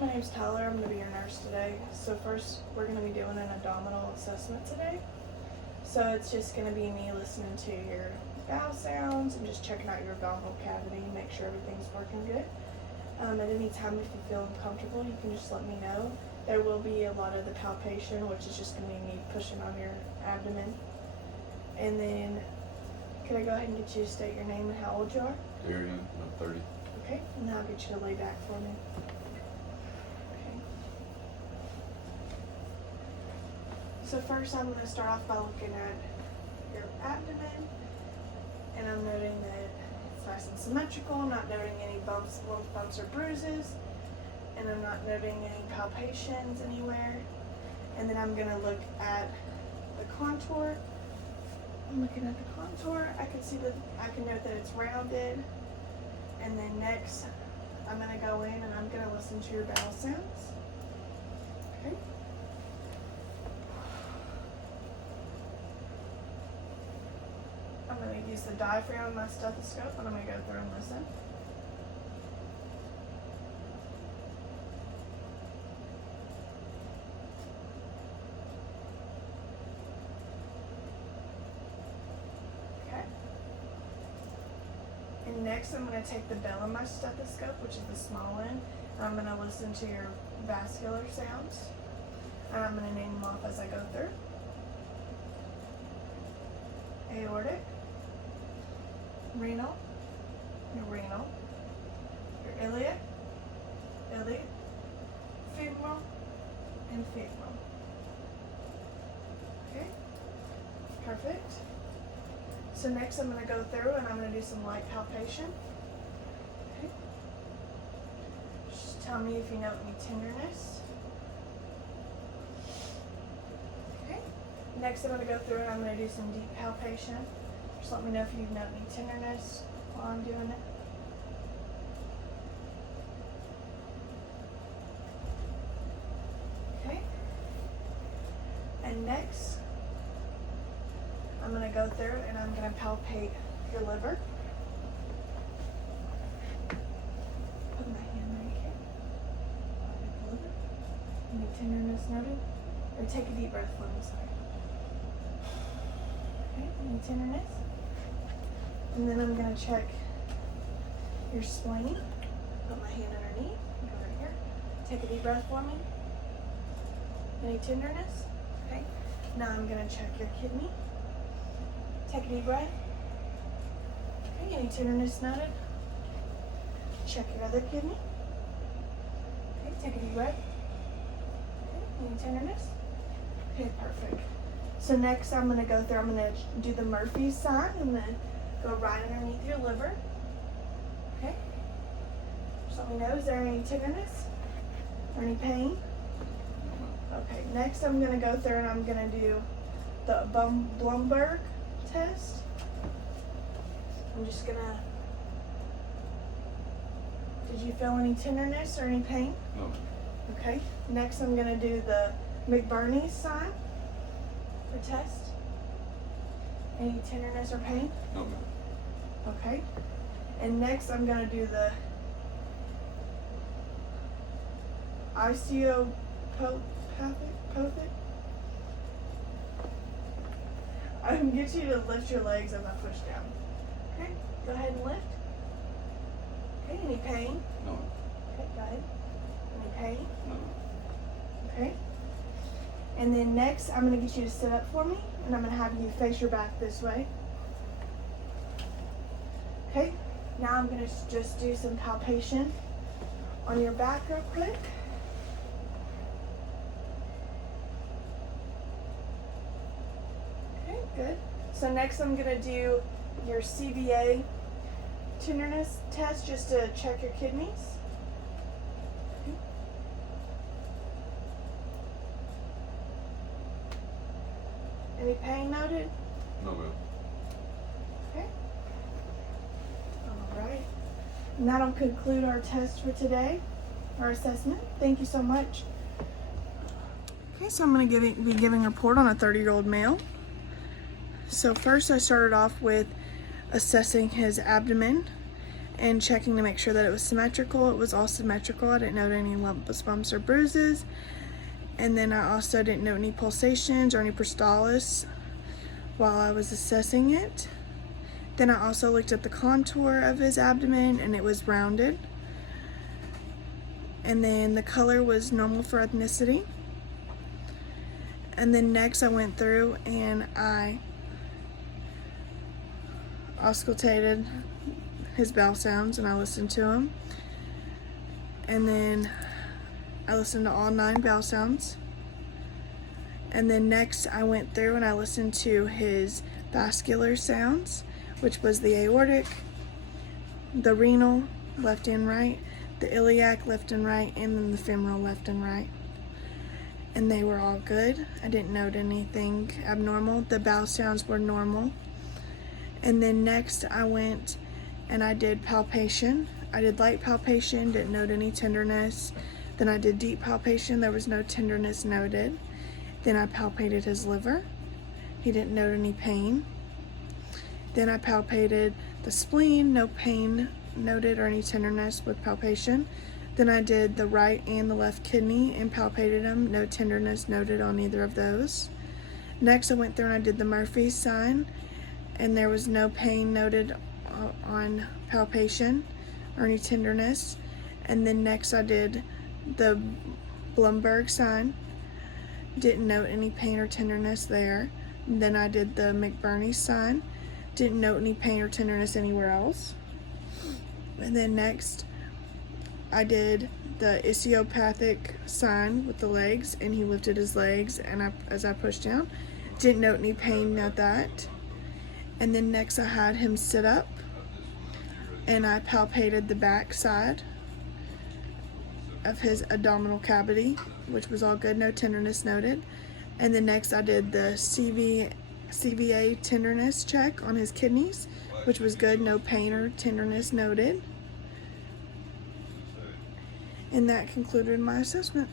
my name's Tyler. I'm going to be your nurse today. So first, we're going to be doing an abdominal assessment today. So it's just going to be me listening to your bowel sounds and just checking out your abdominal cavity, make sure everything's working good. At any time, if you feel uncomfortable, you can just let me know. There will be a lot of the palpation, which is just going to be me pushing on your abdomen. And then, can I go ahead and get you to state your name and how old you are? Darian, I'm 30. Okay, and now I'll get you to lay back for me. Okay. So first I'm going to start off by looking at your abdomen, and I'm noting that it's nice and symmetrical. I'm not noting any bumps, or bruises, and I'm not noting any palpations anywhere. And then I'm going to look at the contour. I'm looking at the contour. I can see that I can note that it's rounded. And then next, I'm going to go in and I'm going to listen to your bowel sounds. Okay. I'm going to use the diaphragm of my stethoscope and I'm going to go through and listen. And next, I'm going to take the bell of my stethoscope, which is the small end, and I'm going to listen to your vascular sounds. And I'm going to name them off as I go through. Aortic, renal, your iliac, femoral, and femoral. Okay, perfect. So next I'm going to go through and I'm going to do some light palpation. Okay. Just tell me if you note any tenderness. Okay. Next I'm going to go through and I'm going to do some deep palpation. Just let me know if you note any tenderness while I'm doing it. Okay. And next, I'm going to go through and I'm going to palpate your liver. Put my hand right here. Palpate the liver. Any tenderness noted? Or take a deep breath for me, sorry. Okay, any tenderness? And then I'm going to check your spleen. Put my hand underneath. Go right here. Take a deep breath for me. Any tenderness? Okay. Now I'm going to check your kidney. Take a deep breath. Okay, any tenderness noted? Check your other kidney. Okay, take a deep breath. Okay, any tenderness? Okay, perfect. So next I'm going to go through, I'm going to do the Murphy's sign and then go right underneath your liver. Okay? Just let me know, is there any tenderness or any pain? Okay, next I'm going to go through and I'm going to do the Blumberg test. I'm just gonna. Did you feel any tenderness or any pain? No. Okay. Next, I'm gonna do the McBurney's sign for test. Any tenderness or pain? No. Okay. And next, I'm gonna do the osteopathic. I can get you to lift your legs as I push down. Okay, go ahead and lift. Okay, any pain? No. Okay, go ahead. Any pain? No. Okay. And then next, I'm going to get you to sit up for me, and I'm going to have you face your back this way. Okay, now I'm going to just do some palpation on your back real quick. Good. So next I'm going to do your CVA tenderness test just to check your kidneys. Okay. Any pain noted? No, ma'am. Okay. All right. And that'll conclude our test for today, our assessment. Thank you so much. Okay, so I'm going to be giving a report on a 30-year-old male. So first I started off with assessing his abdomen, and checking to make sure that it was symmetrical. It was all symmetrical. I didn't note any lumps, bumps, or bruises. And then I also didn't note any pulsations or any peristalsis while I was assessing it. Then I also looked at the contour of his abdomen, and it was rounded. And then the color was normal for ethnicity. And then next I went through and I auscultated his bowel sounds and I listened to him. And then I listened to all 9 bowel sounds. And then next I went through and I listened to his vascular sounds, which was the aortic, the renal, left and right, the iliac, left and right, and then the femoral, left and right. And they were all good. I didn't note anything abnormal. The bowel sounds were normal. And then next I went and I did palpation. I did light palpation, didn't note any tenderness. Then I did deep palpation, there was no tenderness noted. Then I palpated his liver. He didn't note any pain. Then I palpated the spleen, no pain noted or any tenderness with palpation. Then I did the right and the left kidney and palpated them, no tenderness noted on either of those. Next I went through and I did the Murphy sign, and there was no pain noted on palpation or any tenderness. And then next I did the Blumberg sign, didn't note any pain or tenderness there. And then I did the McBurney sign, didn't note any pain or tenderness anywhere else. And then next I did the idiopathic sign with the legs, and he lifted his legs, and as I pushed down, didn't note any pain, not that. And then next I had him sit up, and I palpated the back side of his abdominal cavity, which was all good, no tenderness noted. And then next I did the CVA tenderness check on his kidneys, which was good, no pain or tenderness noted. And that concluded my assessment.